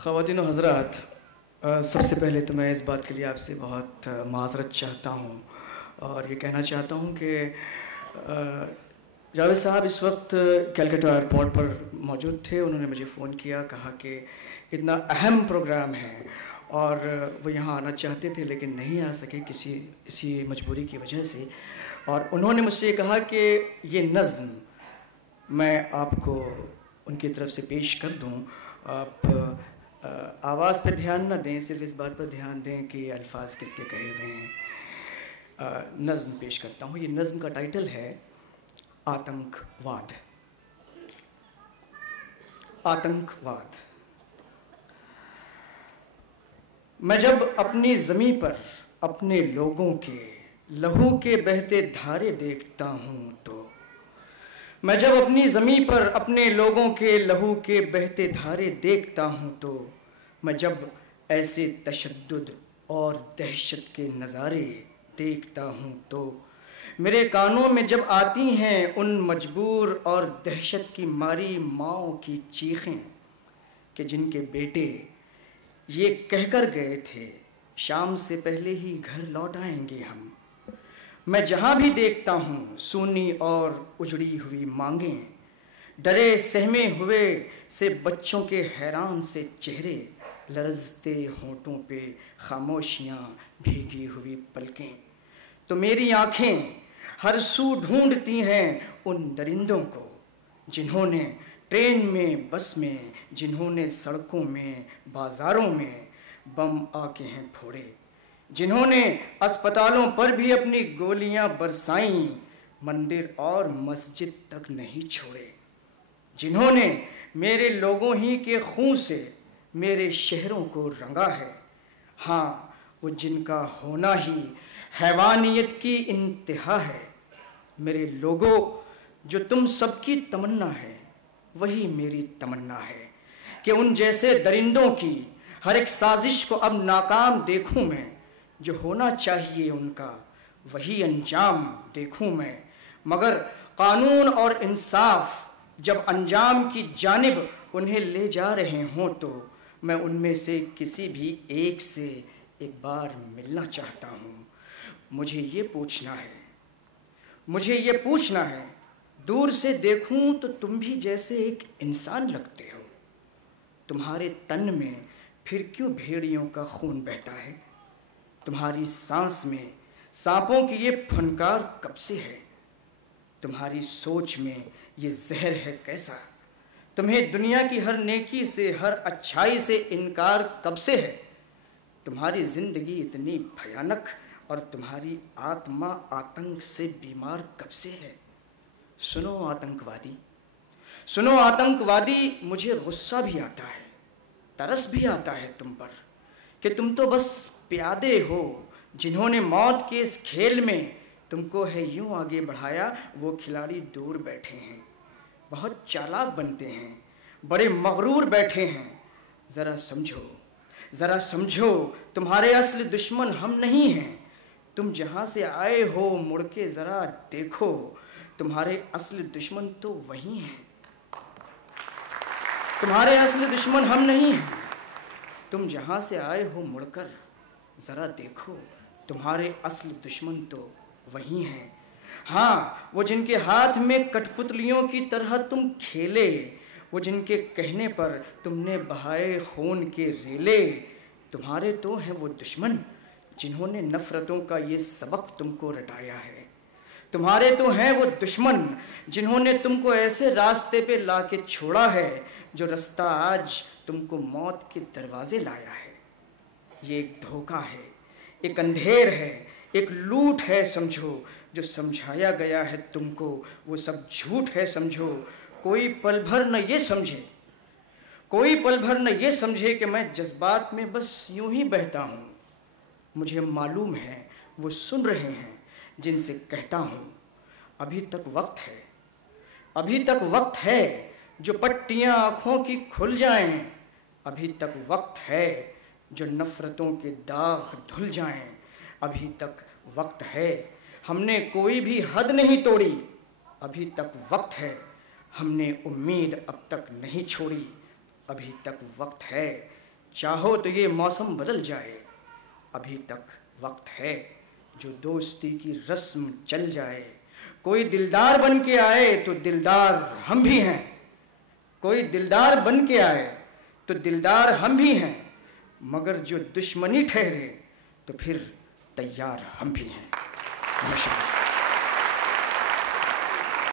ख़वातीन व हज़रात, सबसे पहले तो मैं इस बात के लिए आपसे बहुत माज़रत चाहता हूँ और ये कहना चाहता हूँ कि जावेद साहब इस वक्त कैलकाटा एयरपोर्ट पर मौजूद थे। उन्होंने मुझे फ़ोन किया, कहा कि इतना अहम प्रोग्राम है और वो यहाँ आना चाहते थे लेकिन नहीं आ सके इसी मजबूरी की वजह से। और उन्होंने मुझसे कहा कि ये नज़्म मैं आपको उनकी तरफ से पेश कर दूँ। आप आवाज़ पर ध्यान न दें, सिर्फ इस बात पर ध्यान दें कि अल्फाज किसके कहे हुए हैं। नज़्म पेश करता हूँ। ये नज़्म का टाइटल है आतंकवाद। आतंकवाद। मैं जब अपनी ज़मीं पर अपने लोगों के लहू के बहते धारे देखता हूँ तो मैं जब अपनी ज़मीं पर अपने लोगों के लहू के बहते धारे देखता हूँ तो मैं जब ऐसे तशद्दुद और दहशत के नज़ारे देखता हूँ तो मेरे कानों में जब आती हैं उन मजबूर और दहशत की मारी माँओं की चीखें कि जिनके बेटे ये कहकर गए थे शाम से पहले ही घर लौट आएंगे हम। मैं जहाँ भी देखता हूँ सूनी और उजड़ी हुई मांगें, डरे सहमे हुए से बच्चों के हैरान से चेहरे, लरजते होंठों पे खामोशियाँ भीगी हुई पलकें। तो मेरी आँखें हर सू ढूंढती हैं उन दरिंदों को जिन्होंने ट्रेन में, बस में, जिन्होंने सड़कों में, बाज़ारों में बम आके हैं फोड़े, जिन्होंने अस्पतालों पर भी अपनी गोलियां बरसाईं, मंदिर और मस्जिद तक नहीं छोड़े, जिन्होंने मेरे लोगों ही के खून से मेरे शहरों को रंगा है। हाँ, वो जिनका होना ही हैवानियत की इंतहा है। मेरे लोगों, जो तुम सबकी तमन्ना है वही मेरी तमन्ना है कि उन जैसे दरिंदों की हर एक साजिश को अब नाकाम देखूं मैं। जो होना चाहिए उनका वही अंजाम देखूं मैं। मगर कानून और इंसाफ जब अंजाम की जानिब उन्हें ले जा रहे हों तो मैं उनमें से किसी भी एक से एक बार मिलना चाहता हूँ। मुझे ये पूछना है, दूर से देखूं तो तुम भी जैसे एक इंसान लगते हो। तुम्हारे तन में फिर क्यों भेड़ियों का खून बहता है? तुम्हारी सांस में सांपों की ये फनकार कब से है? तुम्हारी सोच में ये जहर है कैसा? तुम्हें दुनिया की हर नेकी से, हर अच्छाई से इनकार कब से है? तुम्हारी जिंदगी इतनी भयानक और तुम्हारी आत्मा आतंक से बीमार कब से है? सुनो आतंकवादी, सुनो आतंकवादी, मुझे गुस्सा भी आता है, तरस भी आता है तुम पर कि तुम तो बस प्यादे हो जिन्होंने मौत के इस खेल में तुमको है यूं आगे बढ़ाया। वो खिलाड़ी दूर बैठे हैं, बहुत चालाक बनते हैं, बड़े मगरूर बैठे हैं। ज़रा समझो, तुम्हारे असली दुश्मन हम नहीं हैं। तुम जहाँ से आए हो मुड़ के ज़रा देखो, तुम्हारे असली दुश्मन तो वही हैं। तुम्हारे असली दुश्मन हम नहीं हैं। तुम जहाँ से आए हो मुड़कर ज़रा देखो, तुम्हारे असली दुश्मन तो वही हैं। हाँ, वो जिनके हाथ में कठपुतलियों की तरह तुम खेले, वो जिनके कहने पर तुमने बहाए खून के रेले, तुम्हारे तो हैं वो दुश्मन जिन्होंने नफ़रतों का ये सबक तुमको रटाया है। तुम्हारे तो हैं वो दुश्मन जिन्होंने तुमको ऐसे रास्ते पे ला के छोड़ा है जो रास्ता आज तुमको मौत के दरवाजे लाया है। ये एक धोखा है, एक अंधेर है, एक लूट है समझो। जो समझाया गया है तुमको वो सब झूठ है समझो। कोई पल भर न ये समझे कि मैं जज्बात में बस यूं ही बहता हूँ। मुझे मालूम है वो सुन रहे हैं जिनसे कहता हूँ अभी तक वक्त है जो पट्टियाँ आँखों की खुल जाएं। अभी तक वक्त है जो नफ़रतों के दाग धुल जाएं। अभी तक वक्त है, हमने कोई भी हद नहीं तोड़ी। अभी तक वक्त है, हमने उम्मीद अब तक नहीं छोड़ी। अभी तक वक्त है, चाहो तो ये मौसम बदल जाए, अभी तक वक्त है जो दोस्ती की रस्म चल जाए। कोई दिलदार बन के आए तो दिलदार हम भी हैं, कोई दिलदार बन के आए तो दिलदार हम भी हैं, मगर जो दुश्मनी ठहरे तो फिर तैयार हम भी हैं। नमस्कार।